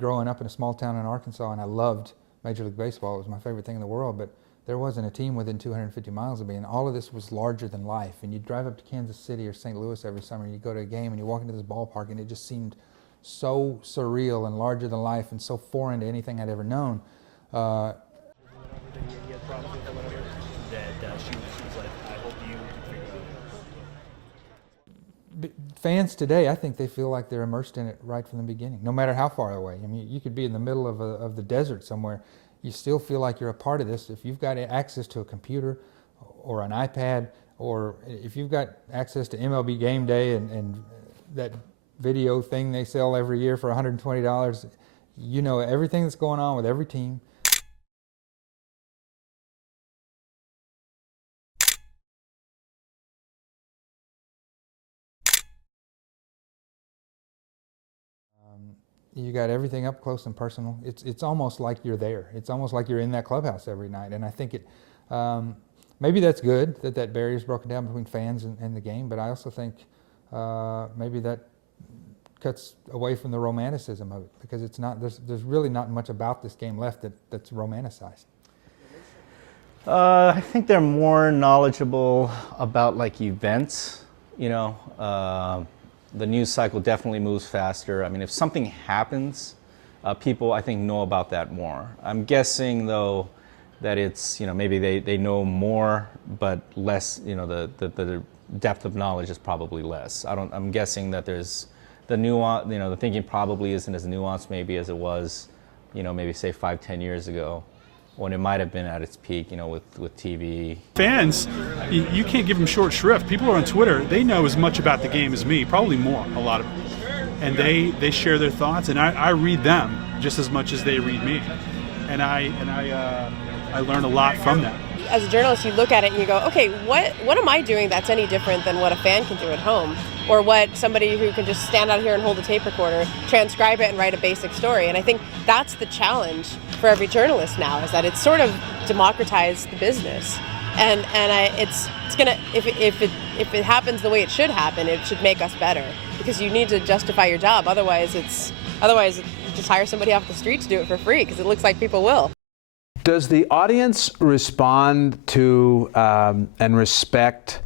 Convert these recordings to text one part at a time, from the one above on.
growing up in a small town in Arkansas, and I loved Major League Baseball. It was my favorite thing in the world, but there wasn't a team within 250 miles of me, and all of this was larger than life. And you'd drive up to Kansas City or St. Louis every summer, and you'd go to a game, and you walk into this ballpark, and it just seemed so surreal and larger than life and so foreign to anything I'd ever known. That she was like, I hope you can figure it out. Fans today, I think they feel like they're immersed in it right from the beginning, no matter how far away. I mean, you could be in the middle of the desert somewhere. You still feel like you're a part of this. If you've got access to a computer or an iPad, or if you've got access to MLB Game Day and that video thing they sell every year for $120, you know everything that's going on with every team. You got everything up close and personal. It's almost like you're there. It's almost like you're in that clubhouse every night. And I think maybe that's good that barrier's broken down between fans and the game. But I also think maybe that cuts away from the romanticism of it, because it's not. There's really not much about this game left that's romanticized. I think they're more knowledgeable about like events. You know. The news cycle definitely moves faster. I mean, if something happens, people, I think, know about that more. I'm guessing, though, that it's, you know, maybe they know more, but less, you know, the depth of knowledge is probably less. I'm guessing that there's the nuance, you know, the thinking probably isn't as nuanced maybe as it was, you know, maybe say 5-10 years ago, when it might have been at its peak, you know, with TV. Fans, you can't give them short shrift. People are on Twitter, they know as much about the game as me, probably more, a lot of them. And they share their thoughts, and I read them just as much as they read me. And I learn a lot from them. As a journalist, you look at it and you go, okay, what am I doing that's any different than what a fan can do at home? Or what somebody who can just stand out here and hold a tape recorder, transcribe it and write a basic story. And I think that's the challenge for every journalist now, is that it's sort of democratized the business. And it's gonna, if it happens the way it should happen, it should make us better, because you need to justify your job. Otherwise you just hire somebody off the street to do it for free, because it looks like people will. Does the audience respond to and respect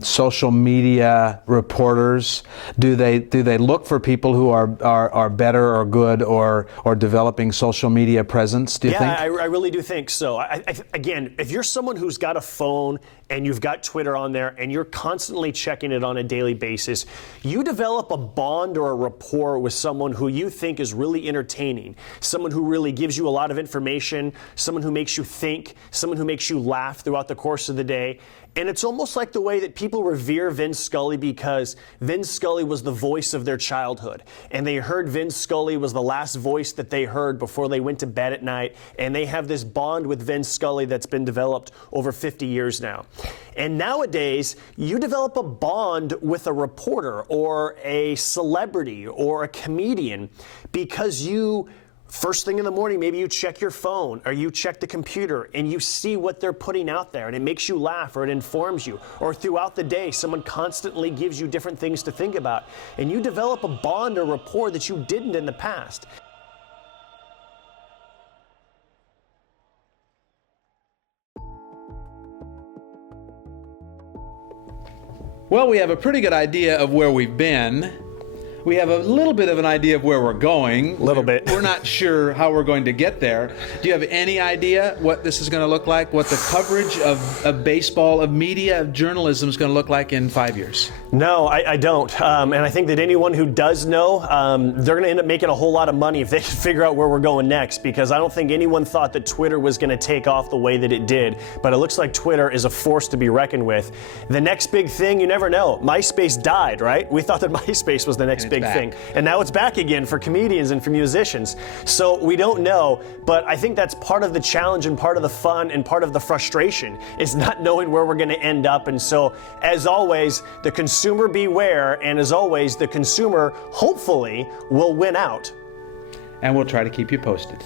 social media reporters? Do they look for people who are better or good or developing social media presence, do you think? Yeah, I really do think so. Again, if you're someone who's got a phone and you've got Twitter on there and you're constantly checking it on a daily basis, you develop a bond or a rapport with someone who you think is really entertaining, someone who really gives you a lot of information, someone who makes you think, someone who makes you laugh throughout the course of the day. And it's almost like the way that people revere Vin Scully, because Vin Scully was the voice of their childhood. And they heard Vin Scully was the last voice that they heard before they went to bed at night. And they have this bond with Vin Scully that's been developed over 50 years now. And nowadays, you develop a bond with a reporter or a celebrity or a comedian because first thing in the morning, maybe you check your phone or you check the computer and you see what they're putting out there, and it makes you laugh or it informs you. Or throughout the day, someone constantly gives you different things to think about, and you develop a bond or rapport that you didn't in the past. Well, we have a pretty good idea of where we've been. We have a little bit of an idea of where we're going. A little bit. We're not sure how we're going to get there. Do you have any idea what this is going to look like? What the coverage of baseball, of media, of journalism is going to look like in 5 years? No, I don't. And I think that anyone who does know, they're going to end up making a whole lot of money if they can figure out where we're going next, because I don't think anyone thought that Twitter was going to take off the way that it did. But it looks like Twitter is a force to be reckoned with. The next big thing, you never know. MySpace died, right? We thought that MySpace was the next big thing. And now it's back again for comedians and for musicians. So we don't know, but I think that's part of the challenge and part of the fun and part of the frustration, is not knowing where we're going to end up. And so, as always, the consumer beware, and as always, the consumer hopefully will win out. And we'll try to keep you posted.